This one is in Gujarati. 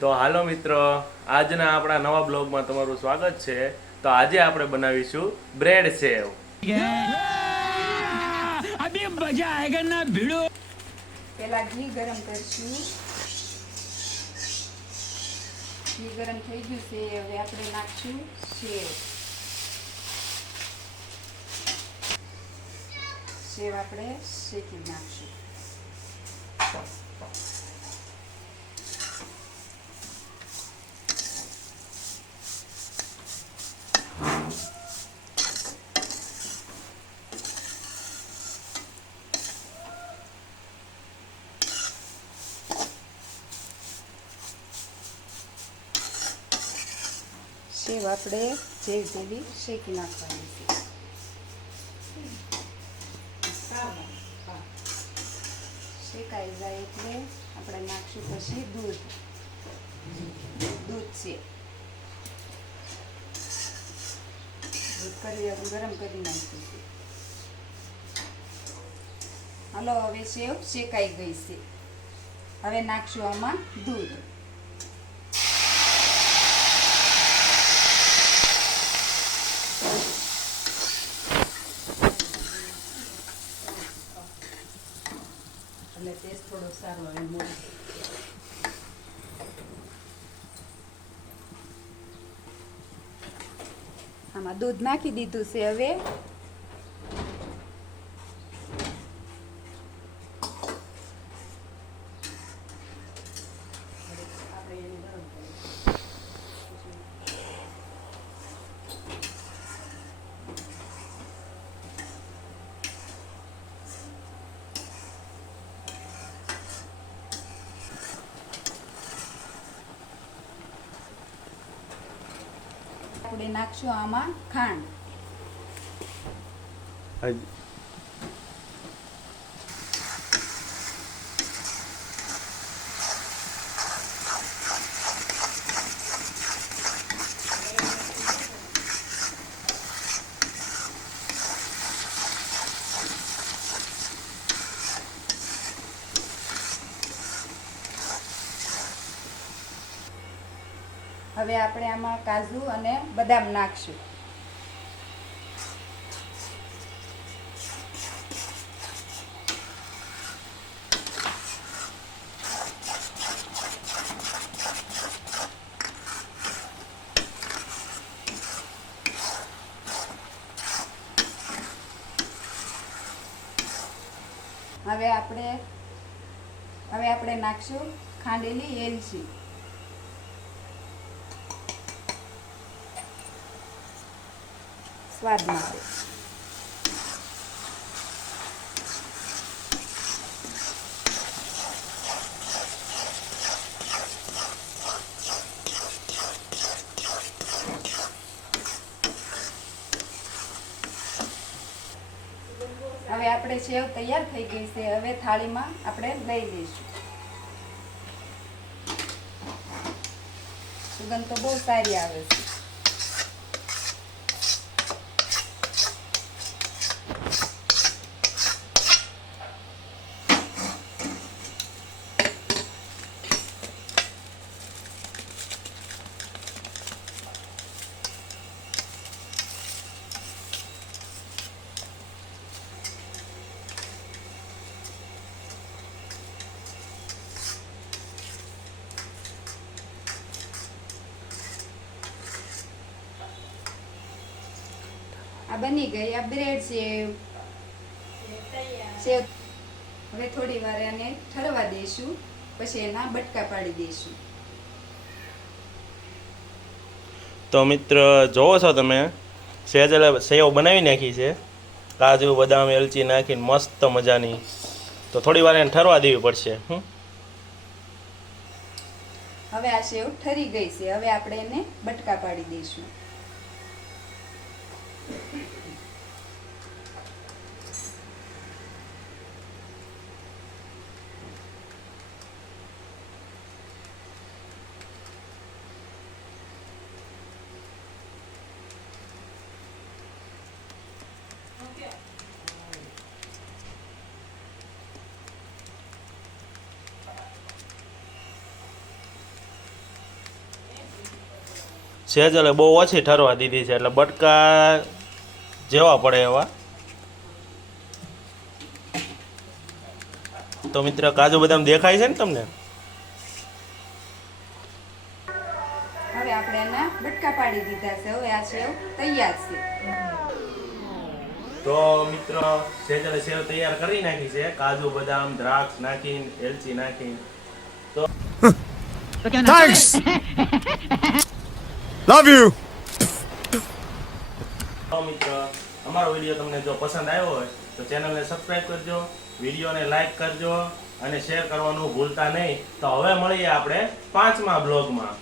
તો હાલો મિત્રો આજના આપણા નવા બ્લોગમાં તમારું સ્વાગત છે. તો આજે આપણે બનાવીશું બ્રેડ સેવ. અભી મજા આયેગા ના ભીડો? પેલા ઘી ગરમ કરશું. ઘી ગરમ થઈ ગયું છે હવે આપણે નાખશું સેવ. સેવ આપણે શેકી નાખશું. સેવ આપણે જેવી તેવી શેકી નાખવાની છે. શેકાઈ જાય એટલે આપણે નાખશું પછી દૂધ. દૂધ છે. દૂધ કરી ગરમ કરી નાખ્યું છે હાલો, હવે સેવ શેકાઈ ગઈ છે. હવે નાખશું આમાં દૂધ. એટલે ટેસ્ટ થોડો સારો આવે મોળો આમાં દૂધ નાખી દીધું છે હવે. આપણે નાખશું આમાં ખાંડ હવે આપણે આમાં કાજુ અને બદામ નાખશું. હવે આપણે હવે આપણે નાખશું ખાંડેલી એલચી. સ્વાદ માટે હવે આપણે સેવ તૈયાર થઈ ગઈ છે. હવે થાળીમાં આપણે લઈ લઈશું સુગંધ તો બહુ સારી આવે છે. આ બની ગઈ આ બ્રેડ સેવ સેવ હવે થોડી વાર એને ઠરવા દઈશું પછી એના બટકા પાડી દઈશું. તો મિત્ર જોવો છો તમે? સેજ સેવ બનાવી નાખી છે. કાજુ બદામ એલચી નાખીને મસ્ત મજાની. તો થોડી વાર એને ઠરવા દેવી પડશે હમ? હવે આ સેવ ઠરી ગઈ છે. હવે આપણે એને બટકા પાડી દઈશું. સેજલે બહુ ઓછી ઠરવા દીધી છે એટલે બટકા જેવા પડે એવા. તો મિત્ર કાજુ બદામ દેખાય છે ને તમને? હવે આપણે એના બટકા પાડી દીધા છે હવે આ સેવ તૈયાર છે. તો મિત્ર સેજલે સેવ તૈયાર કરી નાખી છે કાજુ બદામ દ્રાક્ષ નાખીને એલચી નાખીને. Thanks. Love you. યુ મિત્ર. અમારો વીડિયો તમને જો પસંદ આવ્યો હોય, તો ચેનલને સબસ્ક્રાઇબ કરજો, વિડીયોને લાઈક કરજો અને શેર કરવાનું ભૂલતા નહીં. તો હવે મળીએ આપણે પાંચમા બ્લોગમાં